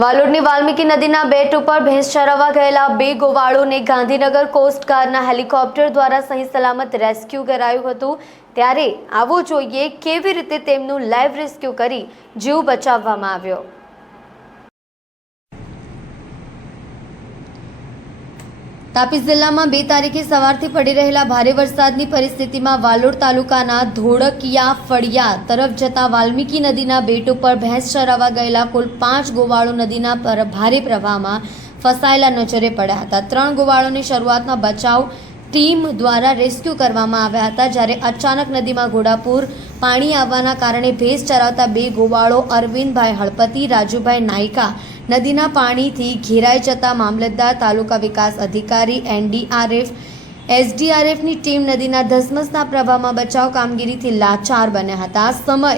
વાલોડની વાલ્મીકી નદીના બેટ ઉપર ભેંસ ચરાવવા ગયેલા 2 ગોવાળોને ગાંધીનગર કોસ્ટગાર્ડના હેલિકોપ્ટર દ્વારા સહી સલામત રેસ્ક્યુ કરાયું હતું। ત્યારે આવો જોઈએ કેવી રીતે તેમનું લાઈવ રેસ્ક્યુ કરી જીવ બચાવવામાં આવ્યો। તાપી જિલ્લામાં 2 તારીખે સવારથી પડી રહેલા ભારે વરસાદની પરિસ્થિતિમાં વાલોડ તાલુકાના ધોળકિયા ફળિયા તરફ જતા વાલ્મીકી નદીના બેટ ઉપર ભેંસ ચરાવવા ગયેલા કુલ 5 ગોવાળો નદીના ભારે પ્રવાહમાં ફસાયેલા નજરે પડ્યા હતા। 3 ગોવાળોની શરૂઆતમાં બચાવ ટીમ દ્વારા રેસ્ક્યુ કરવામાં આવ્યા હતા, જ્યારે અચાનક નદીમાં ઘોડાપૂર પાણી આવવાના કારણે ભેંસ ચરાવતા 2 ગોવાળો અરવિંદભાઈ હળપતિ, રાજુભાઈ નાયકા નદીના પાણીથી ઘેરાઈ જતા મામલતદાર, તાલુકા વિકાસ અધિકારી, NDRF, SDRFની ટીમ નદીના ધસમસના પ્રવાહમાં બચાવ કામગીરીથી લાચાર બન્યા હતા। આ સમય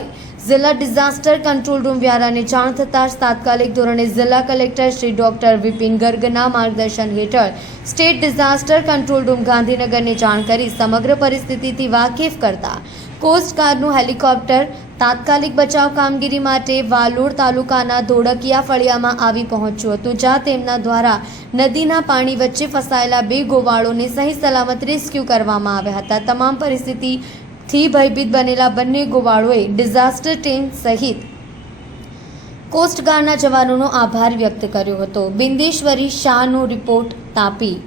જિલ્લા ડિઝાસ્ટર કંટ્રોલ રૂમ વ્યારાને જાણ થતાં તાત્કાલિક ધોરણે જિલ્લા કલેક્ટર શ્રી ડોક્ટર વિપિન ગર્ગના માર્ગદર્શન હેઠળ સ્ટેટ ડિઝાસ્ટર કંટ્રોલ રૂમ ગાંધીનગરને જાણ કરી સમગ્ર પરિસ્થિતિથી વાકેફ કરતા કોસ્ટગાર્ડનું હેલિકોપ્ટર તાત્કાલિક બચાવ કામગીરી માટે વાલોડ તાલુકાના ધોળકિયા ફળિયામાં આવી પહોંચ્યું હતું, જ્યાં તેમના દ્વારા નદીના પાણી વચ્ચે ફસાયેલા 2 ગોવાળોને સહી સલામત રેસ્ક્યુ કરવામાં આવ્યા હતા। તમામ પરિસ્થિતિથી ભયભીત બનેલા બંને ગોવાળોએ ડિઝાસ્ટર ટીમ સહિત કોસ્ટગાર્ડના જવાનોનો આભાર વ્યક્ત કર્યો હતો। બિંદેશ્વરી શાહનો રિપોર્ટ, તાપી।